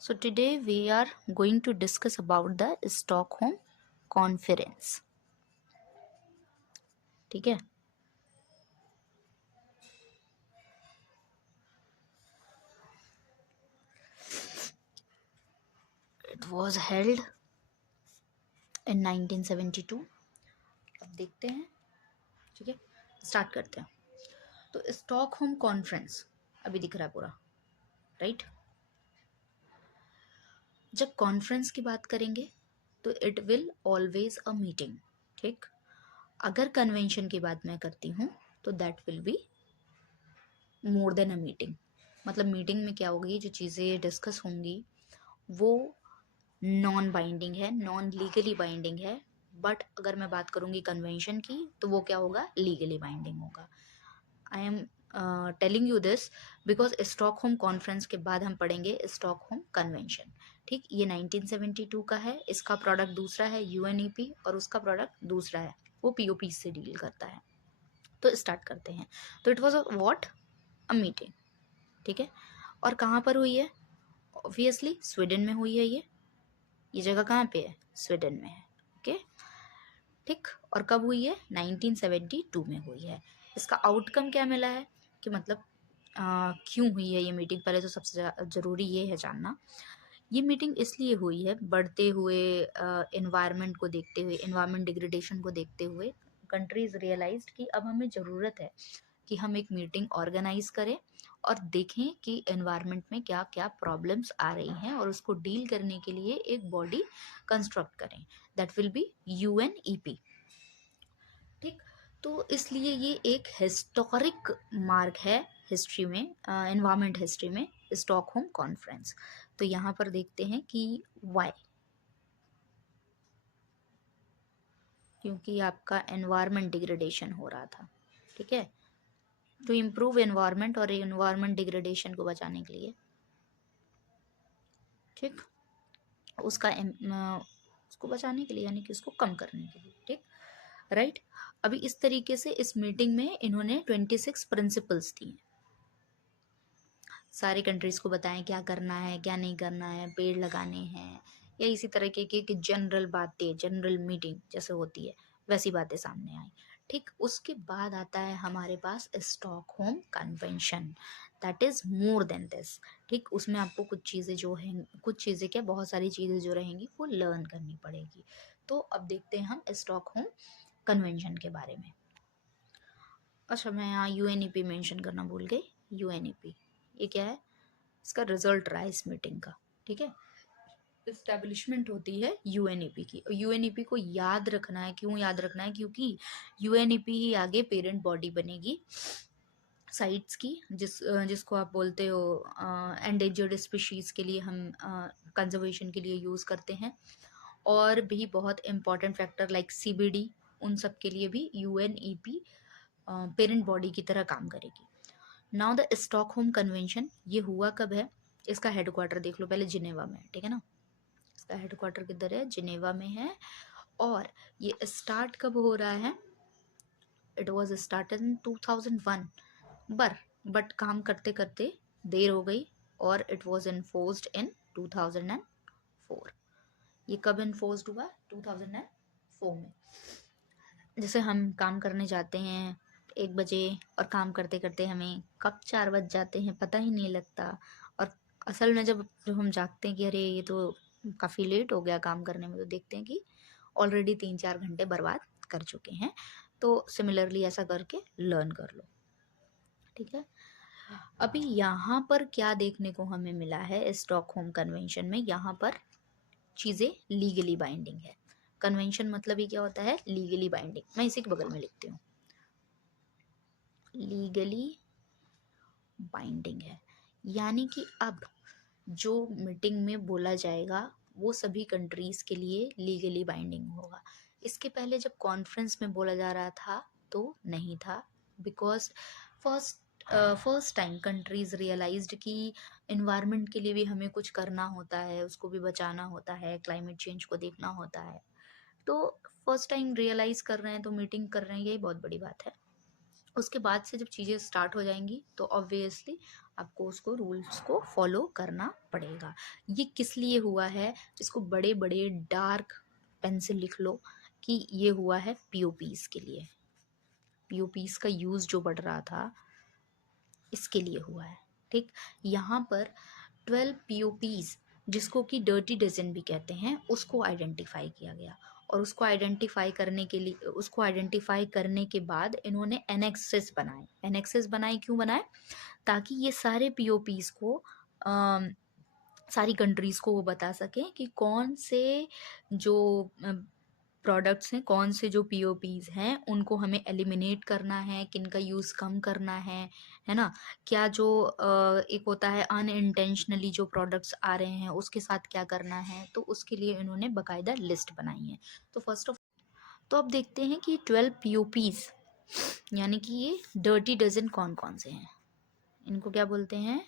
So today we are going to discuss about the Stockholm Conference. ठीक है. It was held in 1972. अब देखते हैं. ठीक है, स्टार्ट करते हैं. तो स्टॉकहोम कॉन्फ्रेंस अभी दिख रहा है पूरा, राइट. जब कॉन्फ्रेंस की बात करेंगे तो it will always a meeting. ठीक. अगर कन्वेंशन की बात मैं करती हूँ तो that will be more than a meeting. मतलब मीटिंग में क्या होगी, जो चीज़ें डिस्कस होंगी वो नॉन बाइंडिंग है, नॉन लीगली बाइंडिंग है. बट अगर मैं बात करूँगी कन्वेंशन की तो वो क्या होगा, लीगली बाइंडिंग होगा. I am telling you this because Stockholm conference के बाद हम पढ़ेंगे स्टॉकहोम कन्वेंशन. ठीक, ये 1972 का है, इसका प्रोडक्ट दूसरा है यूएनईपी और उसका प्रोडक्ट दूसरा है, वो पीओपी से डील करता है. तो स्टार्ट करते हैं. तो it was a what, a meeting. ठीक है, और कहाँ पर हुई है? ऑब्वियसली स्वीडन में हुई है. ये जगह कहाँ पे है? स्वीडन में है. ओके, ठीक. और कब हुई है? 1972 में हुई है. इसका आउटकम क्या मिला है कि मतलब क्यों हुई है ये मीटिंग? पहले तो सबसे ज़रूरी ये है जानना, ये मीटिंग इसलिए हुई है बढ़ते हुए इन्वायरमेंट को देखते हुए, इन्वायरमेंट डिग्रेडेशन को देखते हुए कंट्रीज रियलाइज्ड कि अब हमें ज़रूरत है कि हम एक मीटिंग ऑर्गेनाइज करें और देखें कि एनवायरनमेंट में क्या क्या प्रॉब्लम्स आ रही हैं और उसको डील करने के लिए एक बॉडी कंस्ट्रक्ट करें. That will B UNEP. ठीक. तो इसलिए ये एक हिस्टोरिक मार्क है हिस्ट्री में, एनवायरनमेंट हिस्ट्री में, स्टॉकहोम कॉन्फ्रेंस. तो यहाँ पर देखते हैं कि वाई. क्योंकि आपका एनवायरनमेंट डिग्रेडेशन हो रहा था. ठीक है, टू इम्प्रूव एनवायरनमेंट और एनवायरनमेंट डिग्रेडेशन को बचाने के लिए. ठीक, उसको बचाने के लिए, यानी कि उसको कम करने के लिए. ठीक, राइट. अभी इस तरीके से इस मीटिंग में इन्होंने 26 प्रिंसिपल्स दिए. सारे कंट्रीज को बताएं क्या करना है, क्या नहीं करना है, पेड़ लगाने हैं, या इसी तरह की जनरल बातें, जनरल मीटिंग जैसे होती है वैसी बातें सामने आई. ठीक, उसके बाद आता है हमारे पास Stockholm convention. That is more than this. ठीक, उसमें आपको कुछ चीज़ें जो हैं, कुछ चीज़ें क्या, बहुत सारी चीज़ें जो रहेंगी वो लर्न करनी पड़ेगी. तो अब देखते हैं हम स्टॉकहोम कन्वेंशन के बारे में. अच्छा, मैं यहाँ यूएनईपी मेंशन करना भूल गई. यूएनईपी ये क्या है? इसका रिजल्ट रहा है इस मीटिंग का. ठीक है, इस्टेब्लिशमेंट होती है यूएनईपी की. यूएनईपी को याद रखना है. क्यों याद रखना है? क्योंकि यूएनईपी ही आगे पेरेंट बॉडी बनेगी साइट्स की, जिसको आप बोलते हो एंडेंजर्ड स्पीशीज़ के लिए हम कंजर्वेशन के लिए यूज़ करते हैं. और भी बहुत इंपॉर्टेंट फैक्टर लाइक सीबीडी, उन सब के लिए भी यूएनईपी पेरेंट बॉडी की तरह काम करेगी. नाउ द स्टॉकहोम कन्वेंशन, ये हुआ कब है? इसका हेडक्वार्टर देख लो पहले, जिनेवा में है. ठीक है ना, इसका हेडक्वार्टर किधर है? जिनेवा में है. और ये स्टार्ट कब हो रहा है? It was started in 2001. But काम करते करते देर हो गई और इट वाज इन्फोर्स्ड इन 2004. ये कब इन्फोर्स्ड हुआ? 2004 में. जैसे हम काम करने जाते हैं 1 बजे और काम करते करते हमें कब 4 बज जाते हैं पता ही नहीं लगता. और असल में जब हम जागते हैं कि अरे ये तो काफ़ी लेट हो गया काम करने में, तो देखते हैं कि ऑलरेडी 3-4 घंटे बर्बाद कर चुके हैं. तो सिमिलरली ऐसा करके लर्न कर लो. ठीक है, अभी यहाँ पर क्या देखने को हमें मिला है स्टॉकहोम कन्वेंशन में? यहाँ पर चीज़ें लीगली बाइंडिंग है. कन्वेंशन मतलब ही क्या होता है? Legally binding. मैं इसी के बगल में लिखती हूँ, लीगली बाइंडिंग है. यानी कि अब जो मीटिंग में बोला जाएगा वो सभी कंट्रीज के लिए लीगली बाइंडिंग होगा. इसके पहले जब कॉन्फ्रेंस में बोला जा रहा था तो नहीं था, because first time countries realised कि इन्वायरमेंट के लिए भी हमें कुछ करना होता है, उसको भी बचाना होता है, क्लाइमेट चेंज को देखना होता है. तो फर्स्ट टाइम रियलाइज कर रहे हैं तो मीटिंग कर रहे हैं, यही बहुत बड़ी बात है. उसके बाद से जब चीज़ें स्टार्ट हो जाएंगी तो ऑब्वियसली आपको उसको रूल्स को फॉलो करना पड़ेगा। ये किस लिए हुआ है, इसको बड़े बड़े डार्क पेन से लिख लो कि ये हुआ है पीओपीज के लिए। पीओपीज का यूज़ जो बढ़ रहा था इसके लिए हुआ है। ठीक, यहाँ पर 12 पीओपीज जिसको कि डर्टी डजन भी कहते हैं उसको आइडेंटिफाई किया गया, और उसको आइडेंटिफाई करने के लिए, उसको आइडेंटिफाई करने के बाद इन्होंने एनेक्सेस बनाए। एनेक्सेस बनाए क्यों बनाए, ताकि ये सारे पीओपीज को सारी कंट्रीज़ को वो बता सकें कि कौन से जो प्रोडक्ट्स हैं, कौन से जो पीओपीज हैं उनको हमें एलिमिनेट करना है, किन का यूज़ कम करना है ना। क्या जो एक होता है अनइंटेंशनली जो प्रोडक्ट्स आ रहे हैं उसके साथ क्या करना है, तो उसके लिए इन्होंने बाकायदा लिस्ट बनाई है। तो फर्स्ट ऑफ, तो अब देखते हैं कि 12 पीओपीज यानी कि ये डर्टी डजन कौन कौन से हैं। इनको क्या बोलते हैं,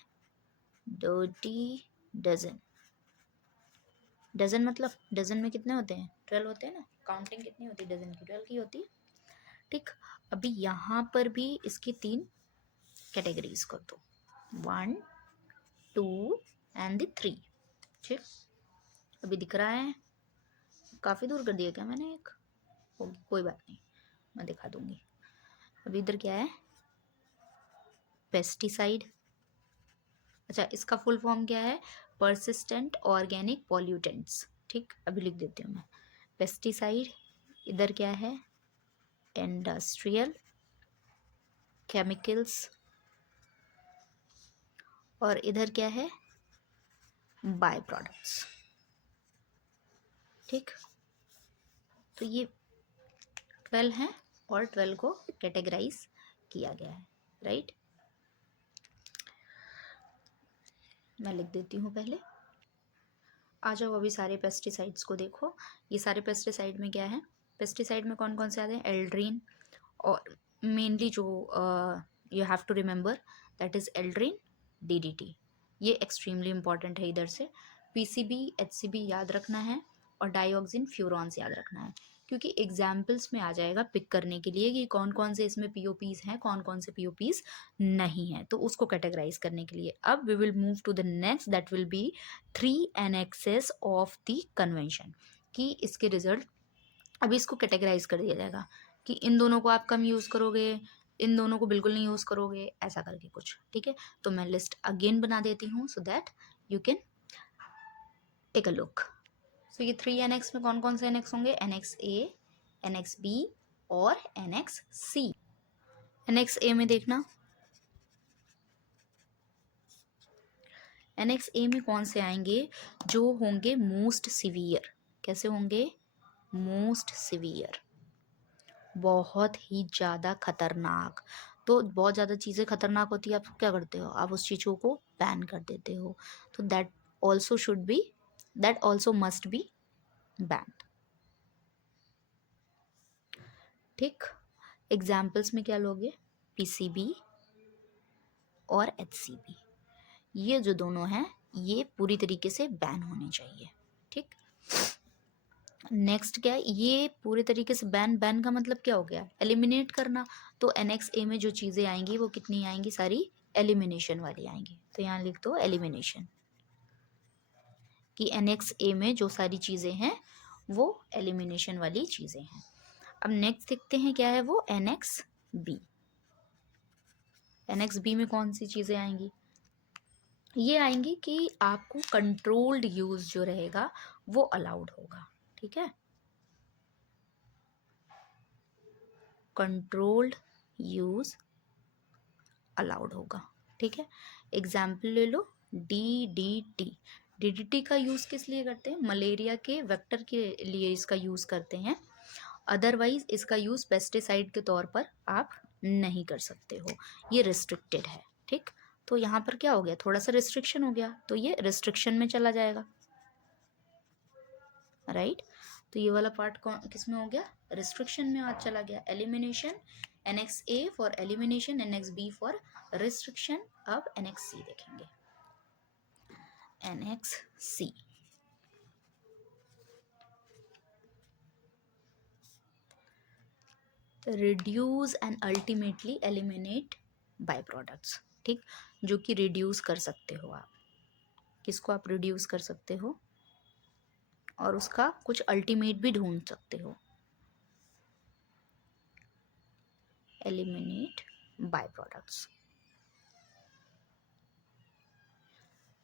डर्टी डजन। डजन मतलब डजन में कितने होते हैं, 12 होते हैं ना। काउंटिंग कितनी होती है डजन की, 12 की होती है। ठीक, अभी यहाँ पर भी इसकी 3 कैटेगरीज कर दो, 1 2 एंड 3। ठीक, अभी दिख रहा है, काफ़ी दूर कर दिया क्या मैंने, एक होगी कोई बात नहीं, मैं दिखा दूंगी। अभी इधर क्या है, पेस्टिसाइड। अच्छा, इसका फुल फॉर्म क्या है, परसिस्टेंट ऑर्गेनिक पॉल्यूटेंट्स। ठीक, अभी लिख देती हूँ मैं, पेस्टिसाइड। इधर क्या है, इंडस्ट्रियल केमिकल्स। और इधर क्या है, बाय प्रोडक्ट्स। ठीक, तो ये 12 हैं और 12 को कैटेगराइज किया गया है। राइट, मैं लिख देती हूँ पहले। आ जाओ अभी सारे पेस्टिसाइड्स को देखो। ये सारे पेस्टिसाइड में क्या है, पेस्टिसाइड में कौन कौन से आते हैं, एल्ड्रीन, और मेनली जो you have to remember that is aldrin, DDT. ये एक्सट्रीमली इंपॉर्टेंट है। इधर से पीसीबी, एचसीबी याद रखना है, और डाइऑक्सिन फ्यूरॉन्स याद रखना है, क्योंकि एग्जाम्पल्स में आ जाएगा पिक करने के लिए कि कौन कौन से इसमें पीओपीज हैं, कौन कौन से पीओपीज नहीं हैं, तो उसको कैटेगराइज करने के लिए। अब we will move to the next, that will be 3 annexes of the convention, कि इसके रिजल्ट। अभी इसको कैटेगराइज कर दिया जाएगा कि इन दोनों को आप कम यूज़ करोगे, इन दोनों को बिल्कुल नहीं यूज़ करोगे, ऐसा करके कुछ। ठीक है, तो मैं लिस्ट अगेन बना देती हूँ so that you can take a look. So ये 3 एनेक्स में कौन कौन से एनेक्स होंगे, एनेक्स ए, एनेक्स बी और एनेक्स सी। एनेक्स ए में देखना, एनेक्स ए में कौन से आएंगे, जो होंगे मोस्ट सिवियर। कैसे होंगे, मोस्ट सिवियर, बहुत ही ज़्यादा खतरनाक। तो बहुत ज़्यादा चीज़ें खतरनाक होती है, आप क्या करते हो, आप उस चीज़ों को बैन कर देते हो। तो that also should be, that also must be band. ठीक, एग्जाम्पल्स में क्या लोगे, पीसीबी और एचसीबी, ये जो दोनों हैं ये पूरी तरीके से बैन होने चाहिए। ठीक, नेक्स्ट क्या है, ये पूरे तरीके से बैन, बैन का मतलब क्या हो गया, एलिमिनेट करना। तो एनेक्स ए में जो चीज़ें आएंगी वो कितनी आएंगी, सारी एलिमिनेशन वाली आएंगी। तो यहाँ लिख दो एलिमिनेशन, कि एनेक्स ए में जो सारी चीज़ें हैं वो एलिमिनेशन वाली चीज़ें हैं। अब नेक्स्ट देखते हैं क्या है वो, एनेक्स बी। एनेक्स बी में कौन सी चीज़ें आएंगी, ये आएंगी कि आपको कंट्रोल्ड यूज़ जो रहेगा वो अलाउड होगा। ठीक है, कंट्रोल्ड यूज़ अलाउड होगा। ठीक है, एग्जाम्पल ले लो, डीडीटी। डीडीटी का यूज़ किस लिए करते हैं, मलेरिया के वेक्टर के लिए इसका यूज़ करते हैं। अदरवाइज इसका यूज़ पेस्टिसाइड के तौर पर आप नहीं कर सकते हो, ये रिस्ट्रिक्टेड है। ठीक, तो यहाँ पर क्या हो गया, थोड़ा सा रिस्ट्रिक्शन हो गया, तो ये रिस्ट्रिक्शन में चला जाएगा। राइट, तो ये वाला पार्ट कौन किस में हो गया, रिस्ट्रिक्शन में आज चला गया। Elimination, annex A for elimination, annex B for restriction. अब एनेक्स सी देखेंगे, annex C. Reduce and ultimately eliminate byproducts, ठीक, जो कि रिड्यूस कर सकते हो आप, किसको आप रिड्यूस कर सकते हो और उसका कुछ अल्टीमेट भी ढूंढ सकते हो, एलिमिनेट बाय प्रोडक्ट्स।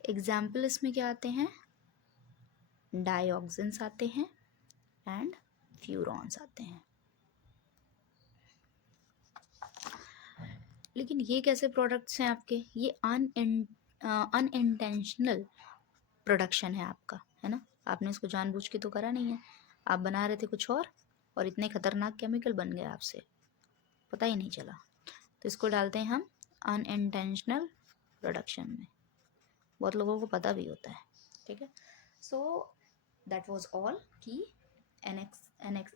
एग्जाम्पल इसमें क्या आते हैं, डाइऑक्सिन्स आते हैं एंड फ्यूरॉन्स आते हैं। लेकिन ये कैसे प्रोडक्ट्स हैं आपके, ये अनइंटेंशनल प्रोडक्शन है आपका, है ना, आपने इसको जानबूझ के तो करा नहीं है, आप बना रहे थे कुछ और इतने खतरनाक केमिकल बन गए आपसे, पता ही नहीं चला। तो इसको डालते हैं हम अनइंटेंशनल प्रोडक्शन में, बहुत लोगों को पता भी होता है, ठीक है। सो दैट वाज ऑल कि एनएक्स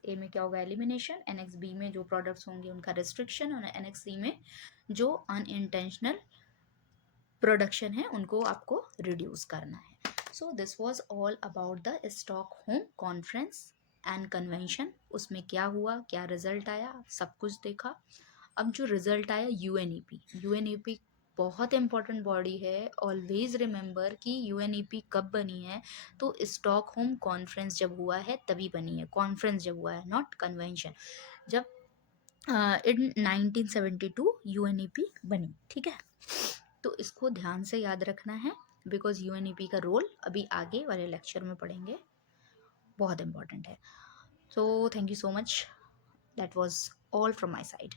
ए में क्या होगा, एलिमिनेशन, एनएक्स बी में जो प्रोडक्ट्स होंगे उनका रिस्ट्रिक्शन, और एनएक्स सी में जो अनइंटेंशनल प्रोडक्शन है उनको आपको रिड्यूस करना है। So this was all about the Stockholm conference and convention, उसमें क्या हुआ, क्या रिजल्ट आया, सब कुछ देखा। अब जो रिजल्ट आया यूएनईपी बहुत इंपॉर्टेंट बॉडी है, ऑलवेज रिमेंबर कि यूएनईपी कब बनी है, तो स्टॉकहोम कॉन्फ्रेंस जब हुआ है तभी बनी है, कॉन्फ्रेंस जब हुआ है, नॉट कन्वेंशन, जब इन 1972 यूएनईपी बनी, ठीक है। तो इसको ध्यान से याद रखना है, बिकॉज यूएनईपी का रोल अभी आगे वाले लेक्चर में पढ़ेंगे, बहुत इंपॉर्टेंट है। So thank you so much, that was all from my side.